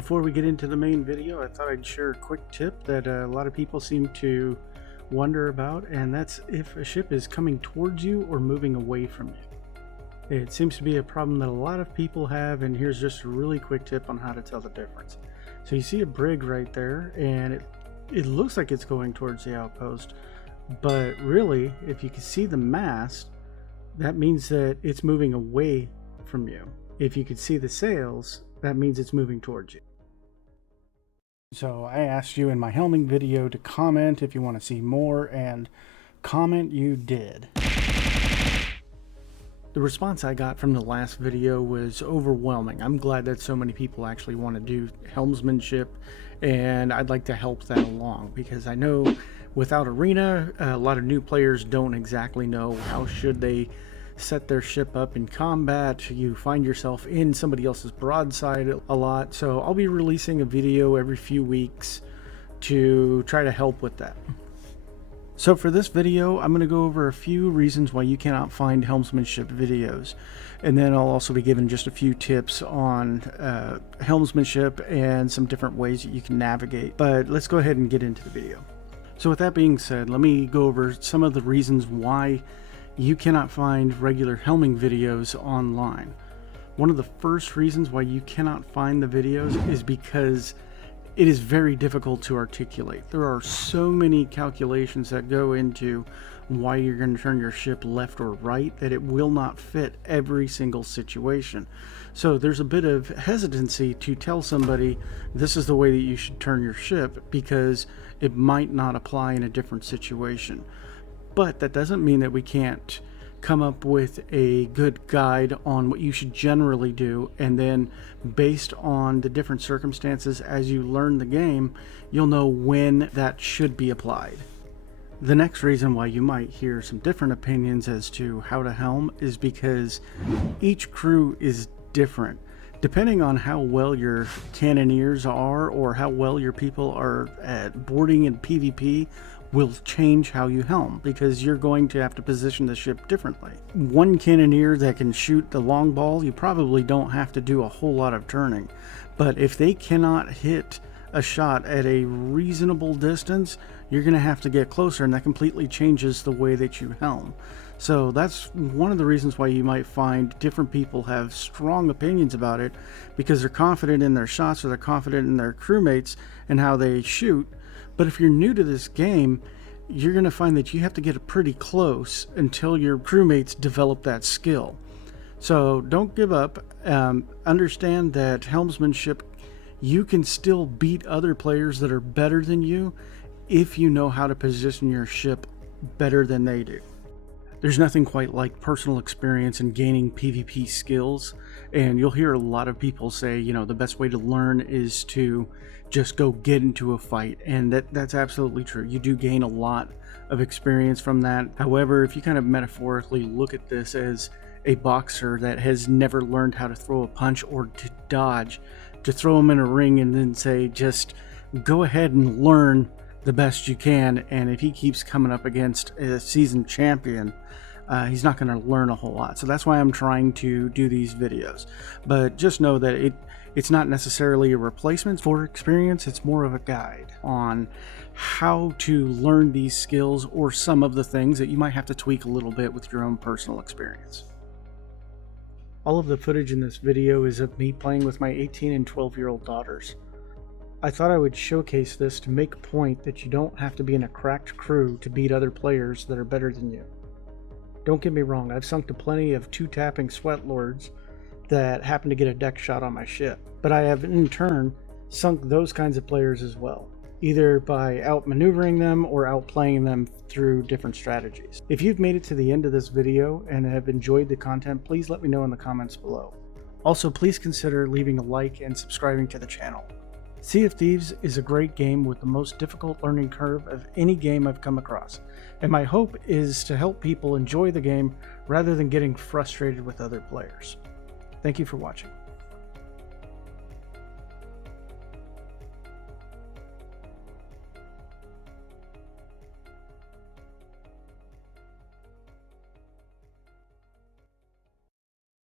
Before we get into the main video, I thought I'd share a quick tip that a lot of people seem to wonder about, and that's if a ship is coming towards you or moving away from you. It seems to be a problem that a lot of people have, and here's just a really quick tip on how to tell the difference. So you see a brig right there, and it looks like it's going towards the outpost, but really, if you can see the mast, that means that it's moving away from you. If you could see the sails, that means it's moving towards you. So I asked you in my helming video to comment if you want to see more, and comment you did. The response I got from the last video was overwhelming. I'm glad that so many people actually want to do helmsmanship, and I'd like to help that along, because I know without Arena, a lot of new players don't exactly know how should they set their ship up in combat. You find yourself in somebody else's broadside a lot, so I'll be releasing a video every few weeks to try to help with that. So for this video, I'm going to go over a few reasons why you cannot find helmsmanship videos, and then I'll also be giving just a few tips on helmsmanship and some different ways that you can navigate. But let's go ahead and get into the video. So with that being said, let me go over some of the reasons why you cannot find regular helming videos online. One of the first reasons why you cannot find the videos is because it is very difficult to articulate. There are so many calculations that go into why you're going to turn your ship left or right that it will not fit every single situation. So there's a bit of hesitancy to tell somebody this is the way that you should turn your ship, because it might not apply in a different situation. But that doesn't mean that we can't come up with a good guide on what you should generally do, and then based on the different circumstances as you learn the game, you'll know when that should be applied. The next reason why you might hear some different opinions as to how to helm is because each crew is different. Depending on how well your cannoneers are or how well your people are at boarding and PvP will change how you helm, because you're going to have to position the ship differently. One cannoneer that can shoot the long ball, you probably don't have to do a whole lot of turning, but if they cannot hit a shot at a reasonable distance, you're going to have to get closer, and that completely changes the way that you helm. So that's one of the reasons why you might find different people have strong opinions about it, because they're confident in their shots or they're confident in their crewmates and how they shoot. But if you're new to this game, you're going to find that you have to get pretty close until your crewmates develop that skill. So don't give up. Understand that helmsmanship, you can still beat other players that are better than you if you know how to position your ship better than they do. There's nothing quite like personal experience in gaining PvP skills, and you'll hear a lot of people say, you know, the best way to learn is to just go get into a fight, and that's absolutely true. You do gain a lot of experience from that. However, if you kind of metaphorically look at this as a boxer that has never learned how to throw a punch or to dodge, to throw him in a ring and then say, just go ahead and learn the best you can, and if he keeps coming up against a seasoned champion, he's not going to learn a whole lot. So that's why I'm trying to do these videos. But just know that it's not necessarily a replacement for experience. It's more of a guide on how to learn these skills, or some of the things that you might have to tweak a little bit with your own personal experience. All of the footage in this video is of me playing with my 18 and 12-year-old daughters. I thought I would showcase this to make a point that you don't have to be in a cracked crew to beat other players that are better than you. Don't get me wrong, I've sunk to plenty of two-tapping sweat lords that happen to get a deck shot on my ship, but I have in turn sunk those kinds of players as well, either by outmaneuvering them or outplaying them through different strategies. If you've made it to the end of this video and have enjoyed the content, please let me know in the comments below. Also, please consider leaving a like and subscribing to the channel. Sea of Thieves is a great game with the most difficult learning curve of any game I've come across, and my hope is to help people enjoy the game rather than getting frustrated with other players. Thank you for watching.